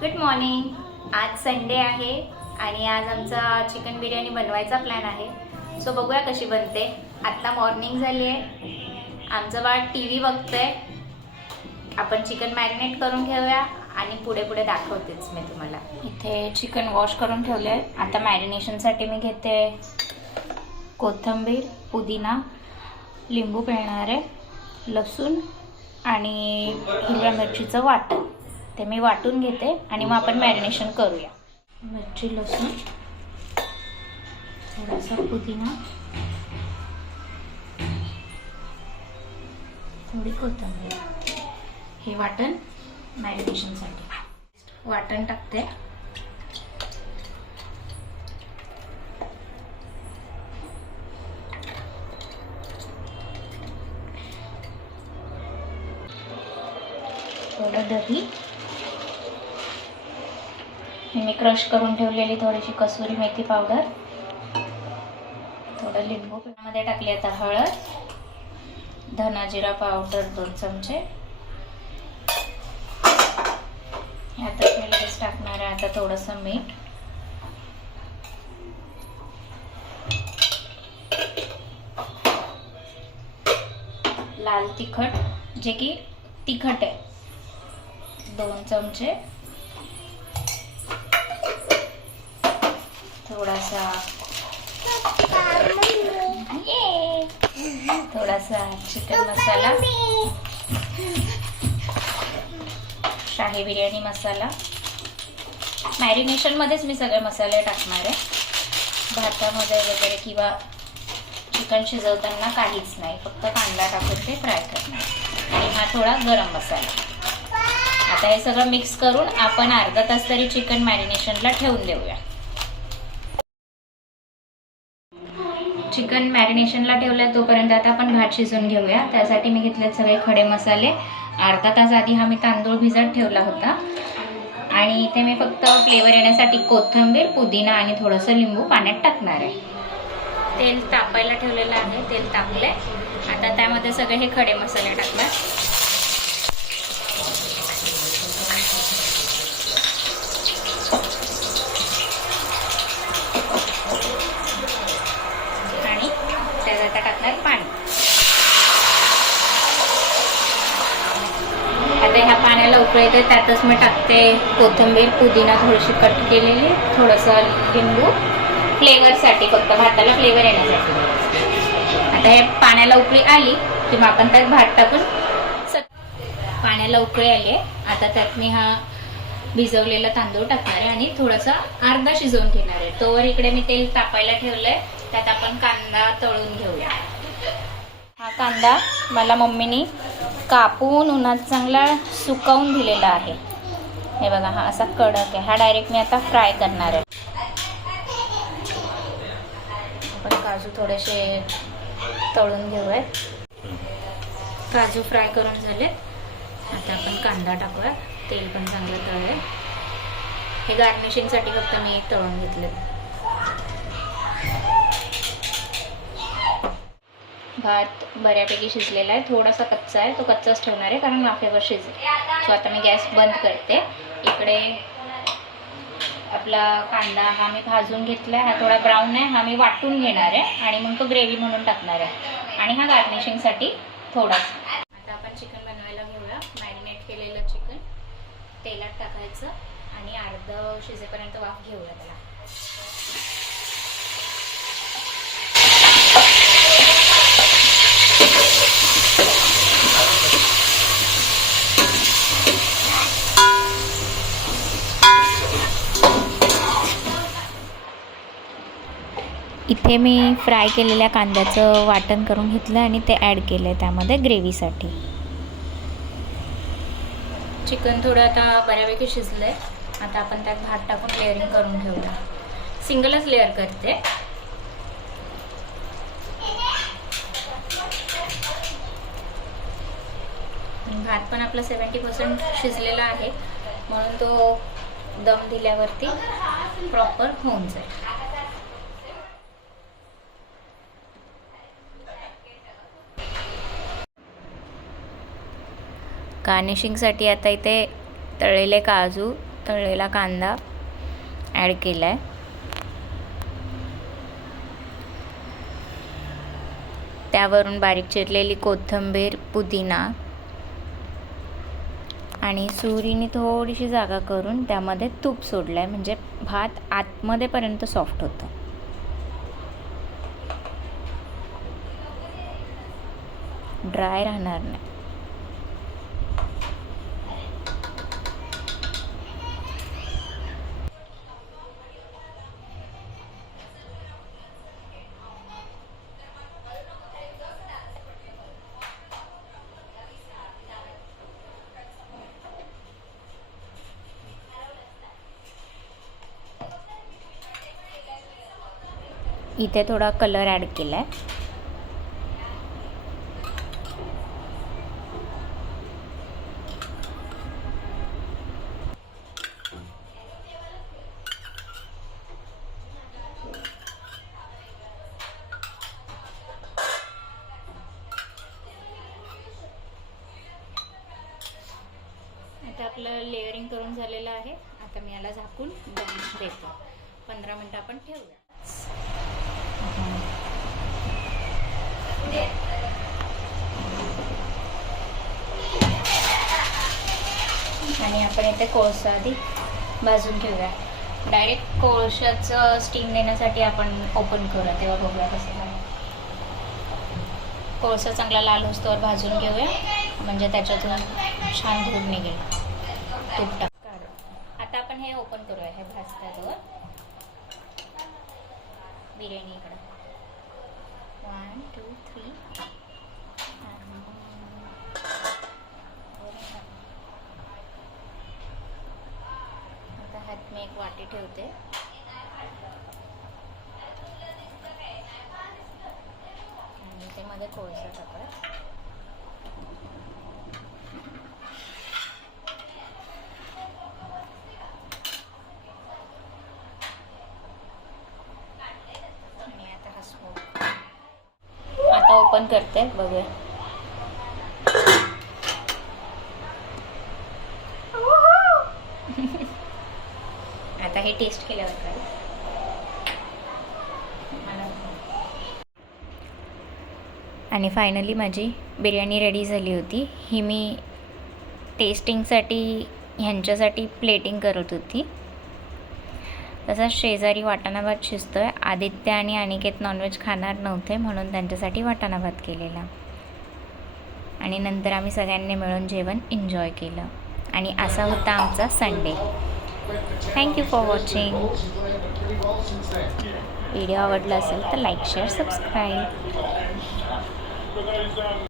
Good morning. आज Sunday आहे आणि आज आमचा चिकन बिर्याणी बनवायचा प्लॅन आहे. सो बघूया कशी बनते. आत्ता मॉर्निंग झाली आहे. आमचं बाळ टी व्ही बघतंय. आपण चिकन मॅरिनेट करून घेऊया आणि पुढे पुढे दाखवतेच मी तुम्हाला. इथे चिकन वॉश करून ठेवले आहे. आता मॅरिनेशनसाठी मी घेते कोथिंबीर, पुदिना, लिंबू पिळणार आहे, लसूण आणि हिरव्या मिरचीचं वाटण. ते मी वाटून घेते आणि मग आपण मॅरिनेशन करूया. मिरची, लसूण, थोडासा पुदिना, थोडी कोथिंबीर. हे वाटण मॅरिनेशनसाठी. वाटण टाकते. थोडं दही, मी क्रश करून ठेवलेली थोडीशी कसुरी मेथी पावडर, थोडं लिंबू. मध्ये टाकली आता हळद, धना जिरा पावडर 2 चमचे. आता लगेच टाकणार आहे आता थोडंसं मीठ, लाल तिखट जे की तिखट आहे 2 चमचे, थोडासा चिकन मसाला, शाही बिर्याणी मसाला. मॅरिनेशन मध्येच मी सगळे मसाले टाकणार आहे. भातामध्ये वगैरे किंवा चिकन शिजवताना काहीच नाही, फक्त कांदा टाकून ते फ्राय करणार. आणि हा थोडा गरम मसाला. आता हे सगळं मिक्स करून आपण अर्धा तास तरी चिकन मॅरिनेशनला ठेवून देऊया. चिकन मॅरिनेशनला ठेवलं तोपर्यंत आता आपण भात शिजवून घेऊया. त्यासाठी मी घेतले सगळे खडे मसाले. अर्धा तास आधी हा मी तांदूळ भिजत ठेवला होता आणि इथे मी फक्त फ्लेवर येण्यासाठी कोथिंबीर, पुदिना आणि थोडंसं लिंबू पाण्यात टाकणार आहे. तेल तापायला ठेवलेलं आहे. तेल तापलंय. आता त्यामध्ये सगळे हे खडे मसाले टाकणार. आणि त्यात आता टाकणार पाणी. आता ह्या पाण्याला उकळी येते त्यातच मी टाकते कोथिंबीर, पुदिना थोडीशी कट केलेली, थोडंसं लिंबू फ्लेवरसाठी, फक्त भाताला फ्लेवर येण्यासाठी. आता हे पाण्याला उकळी आली की मग आपण त्यात भात टाकून पाण्याला उकळी आली आहे. आता त्यात मी हा भिजवलेला तांदूळ टाकणार आहे आणि थोडासा अर्धा शिजवून घेणार आहे. तोवर इकडे मी तेल तापायला ठेवलंय. त्यात आपण कांदा तळून घेऊया. हा कांदा मला मम्मीनी कापून उन्हात चांगला सुकवून दिलेला आहे. हे बघा, हा असा कडक आहे. हा डायरेक्ट मी आता फ्राय करणार आहे. आपण काजू थोडेसे तळून घेऊयात. काजू फ्राय करून झाले. आता आपण कांदा टाकूया. तेल पण चांगलं तळलंय. हे गार्निशिंगसाठी फक्त मी तळून घेतले. भात बऱ्यापैकी शिजलेला आहे. थोडासा कच्चा आहे, तो कच्चाच ठेवणार आहे कारण वाफेवर शिजेल. सो आता मी गॅस बंद करते. इकडे आपला कांदा हा मी भाजून घेतलाय. हा थोडा ब्राऊन आहे. हा मी वाटून घेणार आहे आणि मग तो ग्रेव्ही म्हणून टाकणार आहे. आणि हा गार्निशिंगसाठी थोडासा. आता आपण चिकन बनवायला घेऊया. मॅरिनेट केलेलं चिकन तेलात टाकायचं आणि अर्ध शिजेपर्यंत वाफ घेऊया त्याला. इथे मी फ्राय केलेल्या कांद्याचं वाटण करून घेतलं आणि ते ॲड केलं आहे त्यामध्ये ग्रेव्हीसाठी. चिकन थोडं आता बऱ्यापैकी शिजलं आहे. आता आपण त्यात भात टाकून लेअरिंग करून घेऊया. सिंगलच लेअर करते. भात पण आपला 70% शिजलेला आहे म्हणून तो दम दिल्यावरती प्रॉपर होऊन जाईल. गार्निशिंगसाठी आता इथे तळलेले काजू, तळलेला कांदा ॲड केला आहे. त्यावरून बारीक चिरलेली कोथिंबीर, पुदिना आणि सुरीने थोडीशी जागा करून त्यामध्ये तूप सोडलं आहे, म्हणजे भात आतमध्येपर्यंत सॉफ्ट होतं. ड्राय राहणार नाही. इथे थोडा कलर ॲड केला आहे. आता आपलं लेअरिंग करून झालेलं आहे. आता मी याला झाकून दम देतो. 15 मिनटं आपण ठेवूया. आणि आपण इथे कोळसा आधी भाजून घेऊया. डायरेक्ट कोळशाचं स्टीम देण्यासाठी आपण ओपन करूया, तेव्हा बघूया कसं झालं. कोळसा चांगला लाल होस्तोवर भाजून घेऊया, म्हणजे त्याच्यातून छान धूर निघेल. तूप टाक. आता आपण हे ओपन करूया. हे भाजतावर बिर्याणी इकडं 1 2 3. आता ह्यात मी एक वाटी ठेवते. आणि ते मध्ये कोळसा टाकत आणि आता हा स्मोक. आता ओपन करते, बघूया. आता हे टेस्ट केल्यावर काय. आणि फायनली माझी बिर्याणी रेडी झाली होती. ही मी टेस्टिंगसाठी ह्यांच्यासाठी प्लेटिंग करत होती. तसंच शेजारी वाटाणा भात शिजतो आहे. आदित्य आणि अनिकेत नॉनव्हेज खाणार नव्हते, म्हणून त्यांच्यासाठी वाटाणा भात केलेला. आणि नंतर आम्ही सगळ्यांनी मिळून जेवण एन्जॉय केलं. आणि असा होता आमचा Sunday. Thank you for watching. Video आवडला असेल तर लाईक, शेअर, सबस्क्राईब.